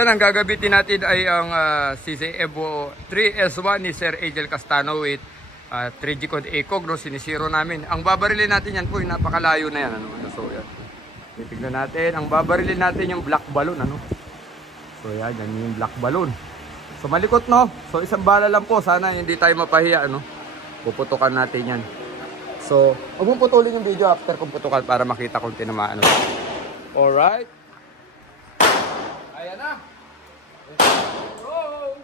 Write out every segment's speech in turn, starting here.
ngayon ang gagabitin natin ay ang CZ Evo 3S1 ni Sir Angel Castano with 3G code ACOG, no? Sinisiro namin. Ang babarilin natin yan po, yung napakalayo na yan. Ano? So yan. Titignan natin. Ang babarilin natin yung black balloon. Ano? So yan, yan yung black balloon. So malikot, no? So isang bala lang po. Sana hindi tayo mapahiya. Ano? Puputukan natin yan. So, huwag mong putulin yung video after kung putukan para makita kung tinamaan. Ano? Alright. Ayan na. Roll.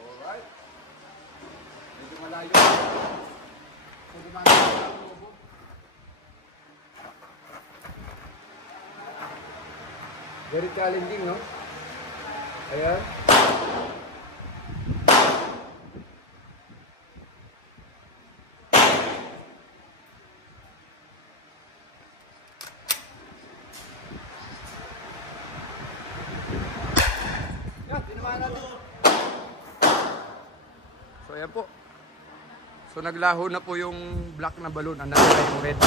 Alright. Medyo malayo. Medyo malayo ang lobo. Very challenging, no? Ayan. So ayan po. So naglaho na po yung black na balloon. Ang nalagay yung red.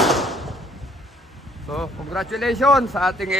So congratulations sa ating